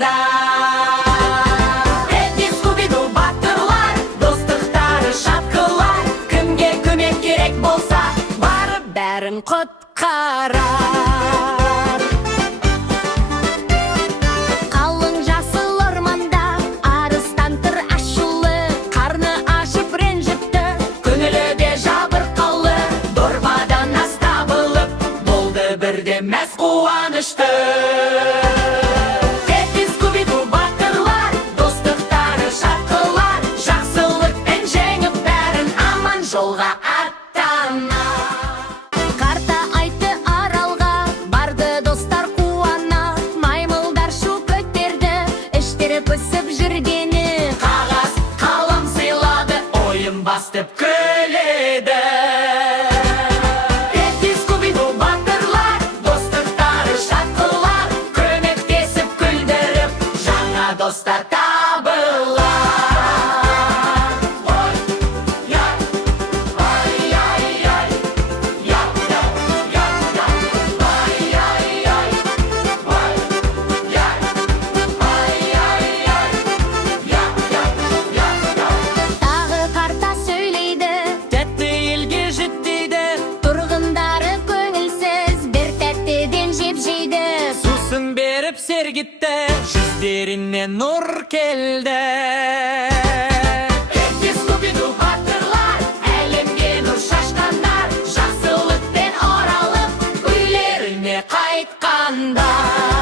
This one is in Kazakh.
шаққанда. Тедди, Скуби-Ду батырлар, достықтары шапқылар, кімге көмек керек болса, барып бәрін құтқарар. Қалың жасыл орманда арыстан тұр ашулы, қарны ашып ренжіпті, көңілі де жабырқаулы. Дорбадан ас табылып, болды бірде мәз қуанышты. Тедди, Скуби-Ду батырлар, достықтары шапқылар, жақсылықпен жеңіп бәрін аман жолға аттанар. Карта айтты аралға, барды достар қуана, маймылдар шу көтерді, іштері пісіп жүргені. Қағаз қалам сыйлады, ойын бастып күледі. Тедди, Скуби-Ду батырлар, достықтары шапқылар, көмектесіп күлдіріп, жаңа достар табылар. Ой, яй, ай, яй, яй, яп, яп, яп, яп, ай, яй, яй, ай, яй, ай, яй, яй, яп, яп, яп, яп. Тағы карта сөйлейді, тәтті елге жет дейді, тұрғындары көңілсіз, бір тәттіден жеп жейді. Сусын беріп сергітті, жүздерінен нұр келді. Тедди, Скуби-Ду батырлар, әлемге нұр шашқандар, жақсылықпен оралып, үйлеріне қайтқандар.